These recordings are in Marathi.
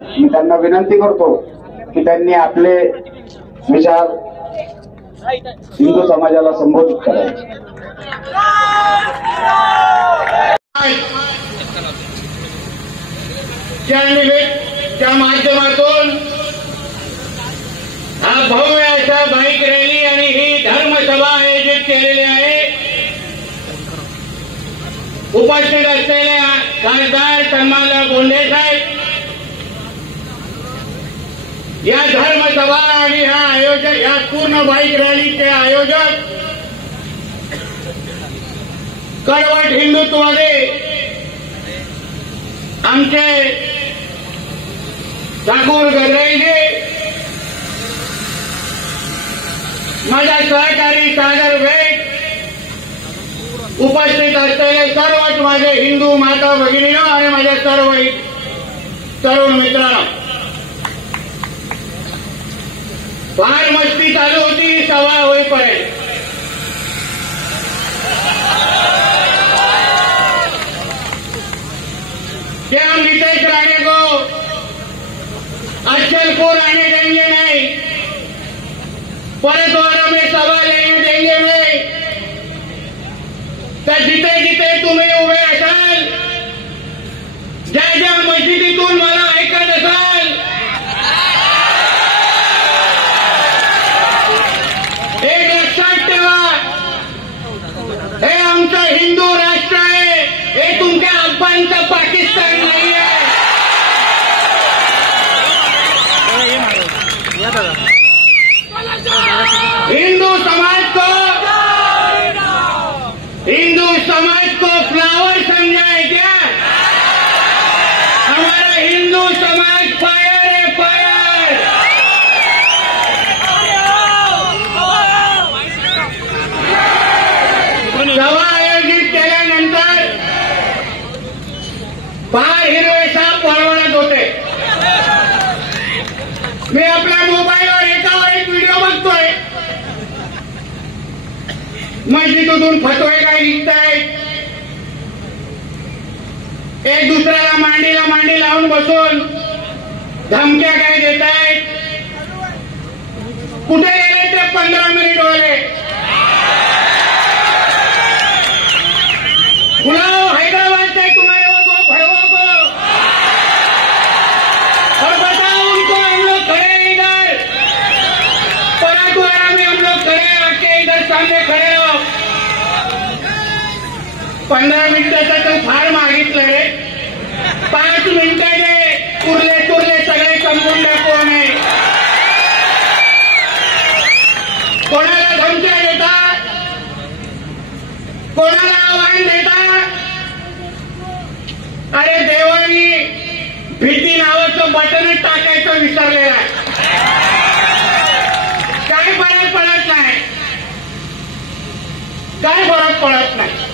मी त्यांना विनंती करतो की त्यांनी आपले विचार हिंदू समाजाला संबोधित करावे। त्या माध्यमातून हा भव्य अशा बाईक रॅली आणि ही धर्मसभा आयोजित केलेली आहे। उपस्थित असलेल्या खासदार सन्माननीय बोंडे साहेब, या धर्मसभा आणि ह्या आयोजक, या पूर्ण बाईक रॅलीचे आयोजक कडवट हिंदुत्ववादी आमचे ठाकूर गजराईजी, माझा सहकारी सागर वेग, उपस्थित असलेले सर्वच माझे हिंदू माता भगिनींनो आणि माझ्या सर्व तरुण मित्रांनो, फार मस्ती चालू होती सभा होईपर्यंत। क्या हम नीतीश राणे को अक्कलपुर आने देंगे नहीं, परद्वारा में सभा लेने देंगे नहीं, तर जिथे जिथे तुम्ही उभे असाल, ज्या ज्या मस्जिदीतून मला ऐकत असाल, एक लक्षात ठेवा, हे आमचं हिंदू राष्ट्र आहे, हे तुमच्या अब्बांचं पाकिस्तान नाही आहे। हिंदू समाज को फ्लावर समझा है क्या? हमारा हिंदू समाज फायर है, फायर। सभा आयोजित केल्यानंतर फार हिरवे साप वळवळत होते। मी आपल्या मोबाईलवर एकावर एक व्हिडिओ बघतोय, मस्जिदीतून फतवे काय निघतायत, एक दुसऱ्याला मांडीला मांडी लावून बसून धमक्या काय देतायत। कुठे गेले ते 15 मिनिट वाले? बुलाओ हैदराबाद से तुम्हारे को भड़वों को और बताओ उनको हम लोग खड़े हैं इधर, परद्वारा में हम लोग खड़े हैं, आके इधर सामने खड़े हो। 15 मिनिटाचं तर फार मागितलं रे, 5 मिनिटाचे उरले तुरले सगळे संपून टाकू आम्ही। कोणाला धमक्या देतात, कोणाला आव्हान देतात? अरे देवानी भीती नावाचं बटनच टाकायचं विसरलेलं आहे, काय फरक पडत नाही, काय फरक पडत नाही।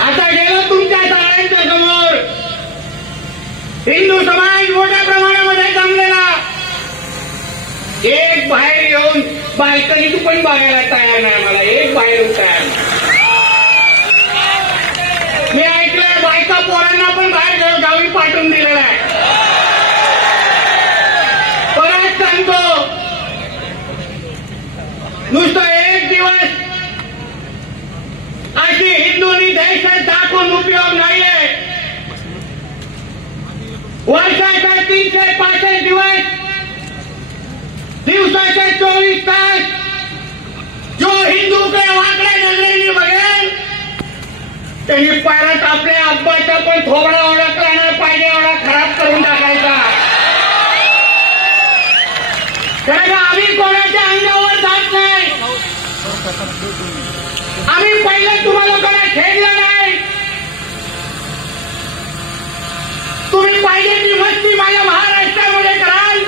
आता गेलो तुमच्या सगळ्यांच्या समोर, हिंदू समाज मोठ्या प्रमाणामध्ये जमलेला, एक बाहेर येऊन बाल्कनीत पण बघायला तयार नाही, मला एक बाहेर येऊन तयार नाही। मी ऐकलंय बायका पोरांना पण बाहेर गावी पाठवून दिलेला आहे। परत सांगतो, नुसतं एक दिवस अशी हिंदूंनी दहशत दाखवून उपयोग नाहीये। वर्षाचा 365 दिवस, दिवसाचे 24 तास जो हिंदूकडे वाकड्या नजरेने बघेल, त्यांनी परत आपल्या अब्बाचा पण थोबडा ओळखला नाही पाहिजे एवढा खराब करून टाकायचा। कारण आम्ही कोणाच्या अंगावर जात नाही, आम्ही पहिलं तुम्हाला कोणा खेळलं नाही। तुम्ही पाहिजे ती मस्ती माझ्या महाराष्ट्रामध्ये कराल,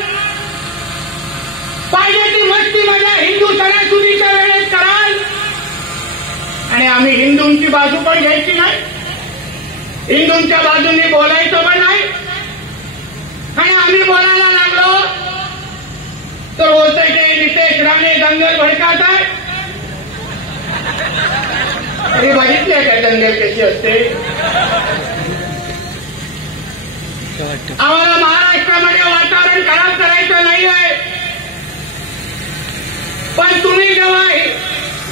पाहिजे ती मस्ती माझ्या हिंदू सणासुदीच्या वेळेत कराल, आणि आम्ही हिंदूंची बाजू पण घ्यायची नाही, हिंदूंच्या बाजूंनी बोलायचं पण नाही। आणि आम्ही बोलायला लागलो तर बोलतोय ते नितेश राणे दंगल भडकात आहे। अरे बघितले का दंगल कशी असते? आम्हाला महाराष्ट्रामध्ये वातावरण खराब करायचं नाही आहे, पण तुम्ही जेव्हा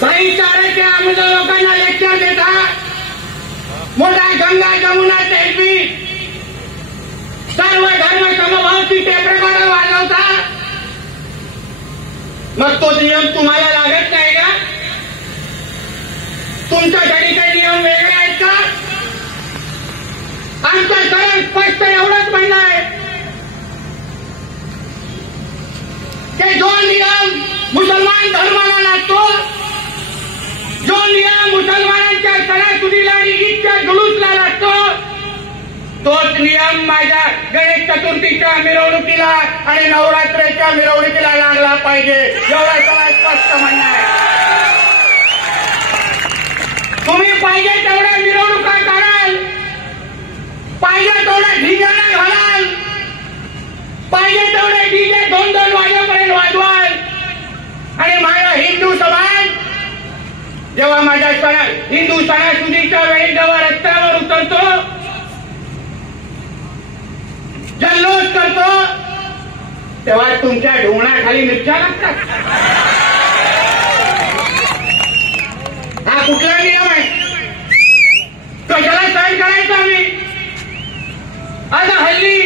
भाईचाराच्या आमच्या लोकांना लेक्चर देता, मोठा गंगा जमुना तहसील सर्व धर्म समभावची टेपरेकडे वाजवता, मग तो नियम तुम्हाला लागत नाही का? तुमच्यासाठी काही नियम वेगळे आहेत का? आमचं सरळ स्पष्ट एवढंच म्हणणं आहे की जो नियम मुसलमान धर्माला लागतो, जो नियम मुसलमानांच्या सणासुदीला आणि ईदच्या जुलूसला लागतो, तोच नियम माझ्या गणेश चतुर्थीच्या मिरवणुकीला आणि नवरात्रीच्या मिरवणुकीला लागला पाहिजे, एवढा सरळ स्पष्ट म्हणणं आहे. तुम्ही पाहिजे तेवढ्या मिरवणुका कराल, पाहिजे तेवढ्या ढिंगाणा घालाल, पाहिजे तेवढे डीजे 2-2 वाजेपर्यंत वाजवाल, आणि माझा हिंदू समाज जेव्हा माझ्या हिंदू सणासुदीच्या वेळी जेव्हा रस्त्यावर उतरतो, जल्लोष करतो, तेव्हा तुमच्या ढोंगणाखाली मिरच्या लागतात. हा कुठला नियम आहे? कशाला सहन करायचं आम्ही? आता हल्ली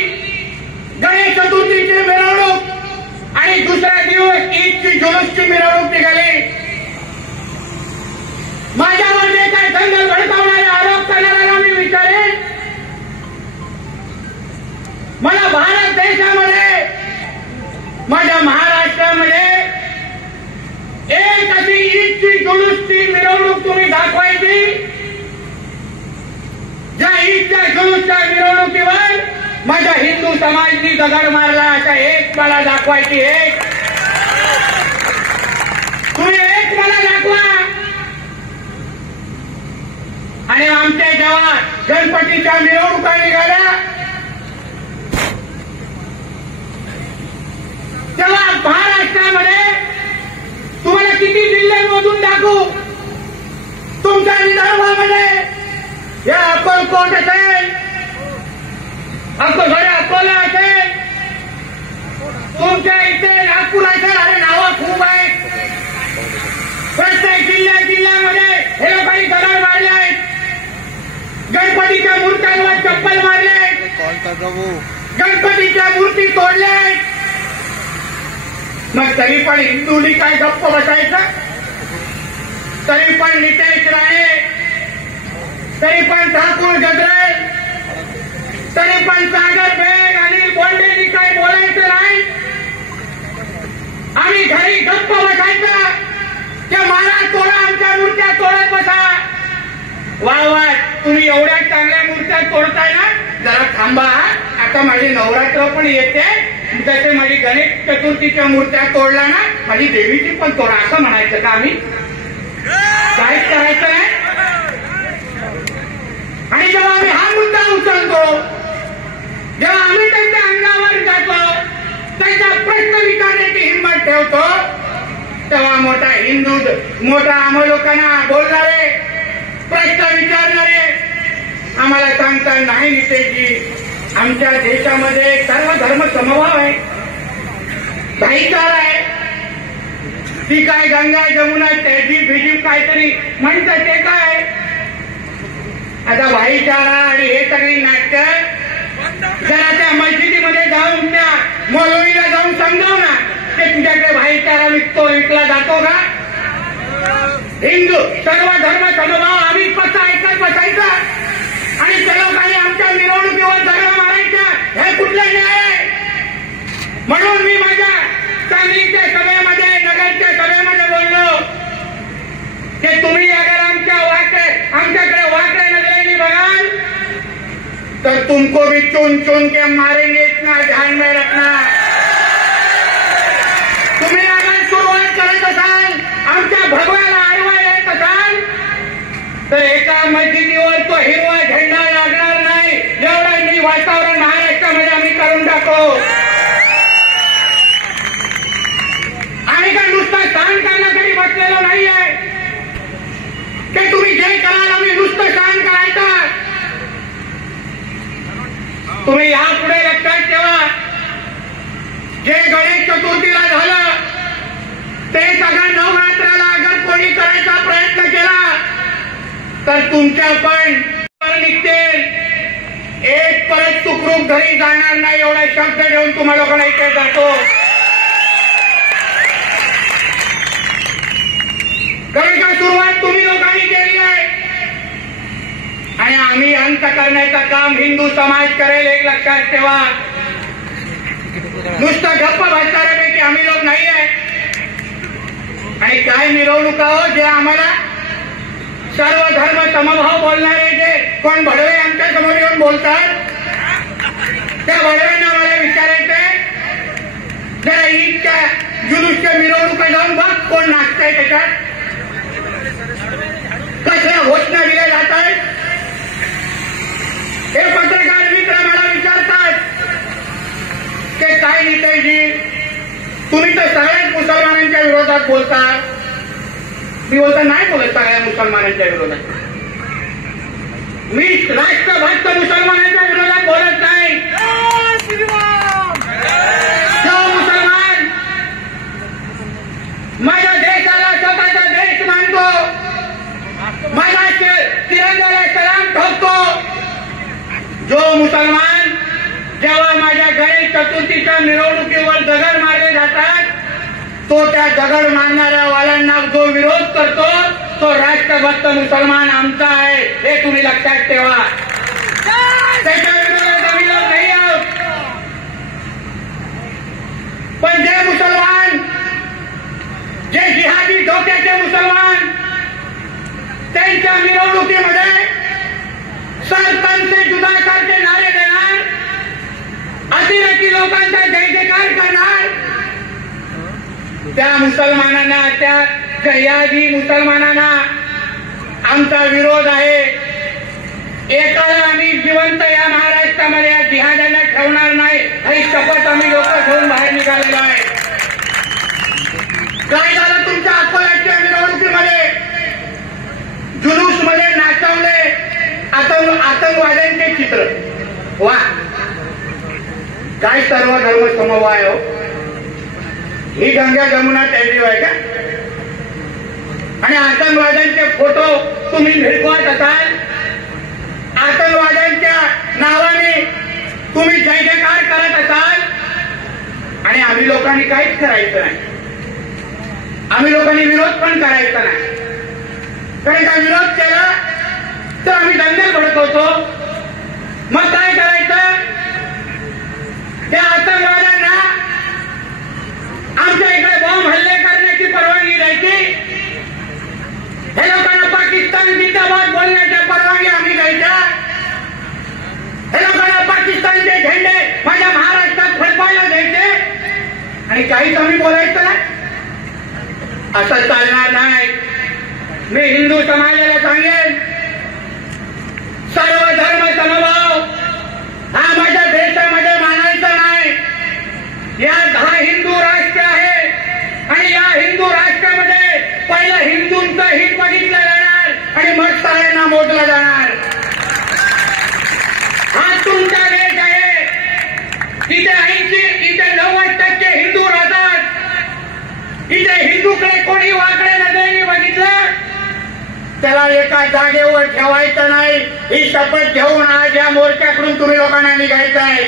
गणेश चतुर्थीची मिरवणूक आणि दुसरा दिवस ईदची जुलूसची मिरवणूक निघाली. माझ्यामध्ये काय दंगल भडकावणारे आरोप करणाऱ्याला मी विचारेन, मला भारत देशामध्ये, माझ्या महाराष्ट्रामध्ये एक अशी ईदची जुलूसची मिरवणूक तुम्ही दाखवायची, ज्या ईदच्या जुलूसच्या मिरवणुकीवर माझ्या हिंदू समाजाने दगड मारला, अशा एक मला दाखवायची. एक तुम्ही एक मला दाखवा. आणि आमच्या जेव्हा गणपतीच्या मिरवणुका निघाल्या, तेव्हा महाराष्ट्रामध्ये तुम्हाला किती जिल्ह्यांमधून दाखवू? तुमच्या विदर्भामध्ये या अक्कलकोट असेल, अकोला असेल, तुमच्या इथे नागपूर असेल, अरे नावं खूप आहेत. प्रत्येक जिल्ह्यामध्ये हे लोकांनी दगड मारले आहेत, गणपतीच्या मूर्त्यांवर चप्पल मारले, गणपतीच्या मूर्ती तोडल्या आहेत. मग तरी पण हिंदूंनी काय गप्प बसायचं? तरी पण नितेश राणे, तरी पण ठाकूर गजरे, तरी पण सागर बेग, अनिल बोंडेंनी काय बोलायचं नाही? आम्ही घरी गप्प बसायचं की महाराज तोडा, आमच्या मूर्त्या तोडत बसा? वा वा, तुम्ही एवढ्या चांगल्या मूर्त्या तोडताय ना, जरा थांबा. आता माझी नवरात्र पण येते, जसे माझी गणेश चतुर्थीच्या मूर्त्या तोडला ना, माझी देवीची पण तोडा, असं म्हणायचं का आम्ही? काहीच करायचं नाही. आणि जेव्हा आम्ही हा मुद्दा उचलतो, जेव्हा आम्ही त्यांच्या अंगावर जातो, त्यांचा प्रश्न विचारण्याची हिंमत ठेवतो, तेव्हा मोठा हिंदू, मोठा आम्हा लोकांना बोलणारे, प्रश्न विचारणारे आम्हाला सांगतात, नाही नितेशजी, आमच्या देशामध्ये सर्व धर्म समभाव आहे, भाईचारा आहे. ती काय गंगा जमुना तहजीब बिजीब काहीतरी म्हणतात, ते काय? आता भाईचारा आणि हे सगळी नाटक जरा त्या मस्जिदीमध्ये जाऊन, त्या मौलवीला जाऊन समजाव ना, ते तुझ्याकडे भाईचारा विकला जातो का? हिंदू सर्व धर्म समभाव आम्ही कसं ऐकत बसायचं आणि त्या लोकांनी आमच्या मिरवणुकीवर दगड मारायच्या, हे कुठलं न्याय आहे? म्हणून मी माझ्या सांगलीच्या सभेमध्ये, नगरच्या सभेमध्ये बोललो की तुम्ही अगर आमच्याकडे वाकडे नजरेने बघाल तर तुमको भी चुन चुन के मारेंगे, इतना ध्यान में रखना. तुम्ही अगर सुरुवात करत असाल, आमच्या भगव्याला आडवा येत असाल, तर एका मस्जिदीवर तो हिरवा झेंडा लागणार नाही, एवढं मी वातावरण महाराष्ट्रामध्ये आम्ही करून टाकू. आणि का नुसता सहन करण्यासाठी बसलेलो नाहीये की तुम्ही जे कराल आम्ही नुसतं सहन करायचं. तुम्ही यापुढे जे गणेश चतुर्थीला झालं ते सगळं नवरात्राला अगर कोणी करायचा प्रयत्न केला तर तुमच्या पण निघतील. एक परत सुखरूप घरी जाणार नाही एवढा शब्द देऊन तुम्हाला लोकांना इथे जातो. कारण का सुरुवात तुम्ही लोकांनी केली आहे आणि आम्ही अंत करण्याचं काम हिंदू समाज करेल. एक लक्षात ठेवा, नुसतं गप्प बसणाऱ्यापैकी आम्ही लोक नाही आहे. आणि काय मिरवणुका हो जे आम्हाला सर्व धर्म समभाव बोलणारे जे कोण भडवे आमच्या समोर येऊन बोलतात त्या भडव्यांना मला विचारायचंय, जरा ईदच्या जुलूसच्या मिरवणुका जाऊन बघ कोण नाचतंय त्याच्यात, कसल्या घोषणा दिल्या जात आहेत. हे पत्रकार मित्र मला विचारतात की काय नेतेजी तुम्ही तर सगळ्याच मुसलमानांच्या विरोधात बोलता. मी बोलता नाही बोलत सगळ्या मुसलमानांच्या विरोधात. मी राष्ट्रभक्त मुसलमानांच्या विरोधात बोलत नाही. जो मुसलमान माझ्या देशाला स्वतःचा देश मानतो, माझ्या तिरंग्याला सलाम ठोकतो, जो मुसलमान जेव्हा माझ्या गणेश चतुर्थीच्या मिरवणुकीवर दगड मारले जातात तो त्या दगड मारणाऱ्या वाल्यांना जो विरोध करतो तो राष्ट्रभक्त मुसलमान आमचा आहे. हे तुम्ही लक्षात ठेवा. त्याच्या विरोधात आम्ही लोक नाही आहोत. पण जे मुसलमान, जे जिहादी डोक्याचे मुसलमान त्यांच्या मिरवणुकीमध्ये सरतन से जुदा करके नारे देणार, अतिरेकी लोकांचा जय जयकार करणार, त्या मुसलमानांना, त्या जिहादी मुसलमानांना आमचा विरोध आहे. एकाला आम्ही जिवंत या महाराष्ट्रामध्ये या जिहाद्यांना ठेवणार नाही ही शपथ आम्ही लोक घेऊन बाहेर निघालेलो आहे. काय झालं तुमच्या अकोल्याच्या मिरवणुकीमध्ये, जुलूसमध्ये नाचवले आतंकवाद्यांचे चित्र. वा, काय सर्व धर्म समवाय हो. ही गंगा जमुना तहजीब आहे का? आणि आतंकवाद्यांचे फोटो तुम्ही भिरकवत असाल, आतंकवाद्यांच्या नावाने तुम्ही जय जयकार करत असाल आणि आम्ही लोकांनी काहीच करायचं नाही. आम्ही लोकांनी विरोध पण करायचा नाही. कारण का विरोध केला तर आम्ही दंगल भडकवतो. मग काय करायचं, त्या आतंकवाद्यांना आमच्या इकडे बॉम्ब हल्ले करण्याची परवानगी द्यायची, हे लोकांना पाकिस्तान जिंदाबाद बोलण्याच्या परवानगी आम्ही द्यायच्या, हे लोकांना पाकिस्तानचे झेंडे माझ्या महाराष्ट्रात फडकायला द्यायचे आणि काहीच आम्ही बोलायचं नाही. असं चालणार नाही. मी हिंदू समाजाला सांगेन, सर्व धर्म समभाव हा माझ्या देशामध्ये मानायचा नाही. या 10 हिंदू राष्ट्र आहे आणि या हिंदू राष्ट्रामध्ये पहिलं हिंदूंचं हित बघितलं जाणार आणि मग सगळ्यांना मोजलं जाणार. हा तुमचा देश आहे. इथे 90% हिंदू राहतात. इथे हिंदूकडे कोणी वाकडे नजरेने बघितलं त्याला एका जागेवर ठेवायचं नाही. ही शपथ घेऊन आज या मोर्चाकडून तुम्ही लोकांना निघायचं आहे.